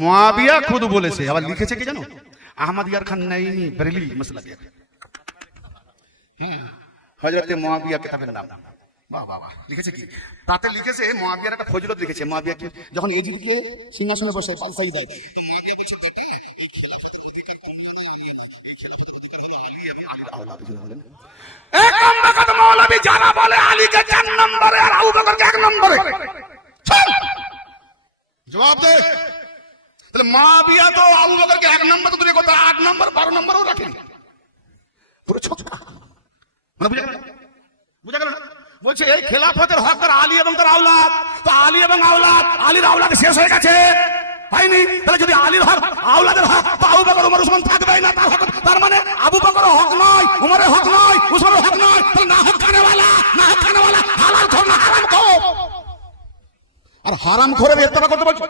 মুয়াবিয়া খুদ বলেছে, আবার লিখেছে কি জানো, আহমদিয়ার খান নাইমি বরেলি মসলা দিয়ে। হযরতে মুয়াবিয়া কিতাবের নাম। বাহ বাহ বাহ, লিখেছে কি? তাতে লিখেছে মুয়াবিয়ার একটা ফজিলত লিখেছে। মুয়াবিয়া কি যখন এজিদকে সিংহাসনে বসে পালসাই দেয়, এক নম্বর মৌলবী যারা বলে আলীকে 4 নম্বরে আর আবু বকরকে 1 নম্বরে, জবাব দে। তাহলে মুয়াবিয়া তো আবু বকরকে 1 নম্বর তো দূরে কথা, 8 নম্বর 12 নম্বরও রাখেনি, পুরো ছক্কা। মানে বুঝা গেল না? বলছে এই খেলাফতের হকদার আলী এবং তার আওলাদ, তো আলী এবং আওলাদ, আলীর আওলাদ শেষ হয়ে গেছে, হয়নি? তাহলে যদি আলীর হক আওলাদের হক, তো আবু বকর ওমর ওসমান থাকবেই না তার হক। তার মানে আবু বকর হক নয়, ওমরের হক নয়, ওসমানের হক নয়, তাহলে না হক খানেওয়ালা, না হক খানেওয়ালা হালাল খোর না হারাম খোর। আর হারাম খোরের ইত্তেবা করতে বলছো।